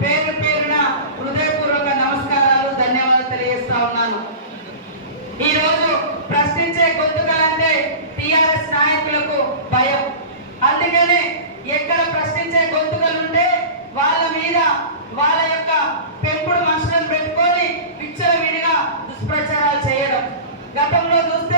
పేరు పేరున హృదయపూర్వక నమస్కారాలు ధన్యవాదాలు తెలియజేస్తా ఉన్నాను. ఈరోజు ప్రశ్నించే గొంతుకలంటే టిఆర్ఎస్ నాయకులకు భయం. అందుకనే ఎక్కడ ప్రశ్నించే గొంతుకలుంటే వాళ్ళ మీద వాళ్ళ యొక్క పెంపుడు మనుషులను పెట్టుకొని విచ్చలవిడిగా దుష్ప్రచారాలు చేయడం. గతంలో చూస్తే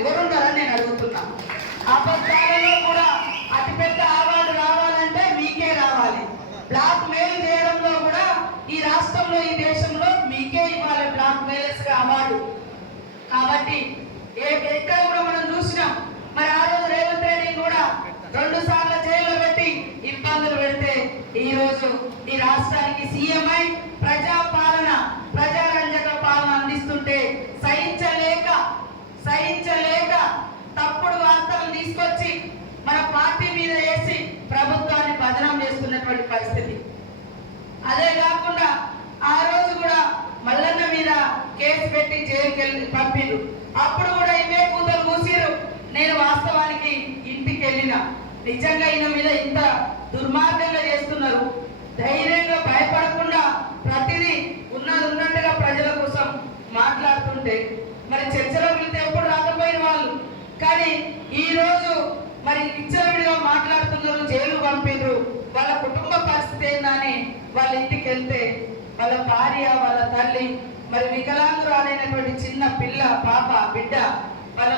ఎవరున్నారని నేను అడుగుతున్నా అబద్ధాలలో కూడా అతిపెద్ద అవార్డు రావాలంటే మీకే రావాలి. బ్లాక్ మెయిల్ చేయడంలో కూడా ఈ రాష్ట్రంలో ఈ దేశంలో మీకే ఇవ్వాలి బ్లాక్ మెయిల్స్ అవార్డు. కాబట్టి ఏ- ఎక్కడ కూడా మనం చూసినాం. మరి ఆ రోజు రేవంత్ రెడ్డి కూడా రెండు సార్లు జైల్లో పెట్టి ఇబ్బందులు పెడితే ఈ రోజు ఈ రాష్ట్రానికి సీఎంఐ ప్రజా సహించలేక తప్పుడు వార్తలు తీసుకొచ్చి మన పార్టీ మీద వేసి ప్రభుత్వాన్ని బదనాం చేస్తున్నటువంటి పరిస్థితి. అదే కాకుండా ఆ రోజు కూడా మల్లన్న మీద కేసు పెట్టి జైలుకి వెళ్ళి పంపిరు అప్పుడు కూడా ఇవే కూతలు కూసిరు నేను వాస్తవానికి ఇంటికి వెళ్ళిన నిజంగా ఈయన మీద ఇంత దుర్మార్గంగా చేస్తున్నారు. ధైర్యంగా భయపడకుండా ప్రతిదీ ఉన్నది ఉన్నట్టుగా ప్రజల కోసం మాట్లాడుతుంటే మరి చర్చ వెళ్తే ఎప్పుడు రాకపోయిన వాళ్ళు కానీ ఈ రోజు మరి విచ్చలవిడిగా మాట్లాడుతున్నారు జైలు పంపిండ్రు వాళ్ళ కుటుంబ పరిస్థితి ఏందని వాళ్ళ ఇంటికి వెళ్తే వాళ్ళ భార్య వాళ్ళ తల్లి మరి వికలాంగురాలైనటువంటి చిన్న పిల్ల పాప బిడ్డ వాళ్ళ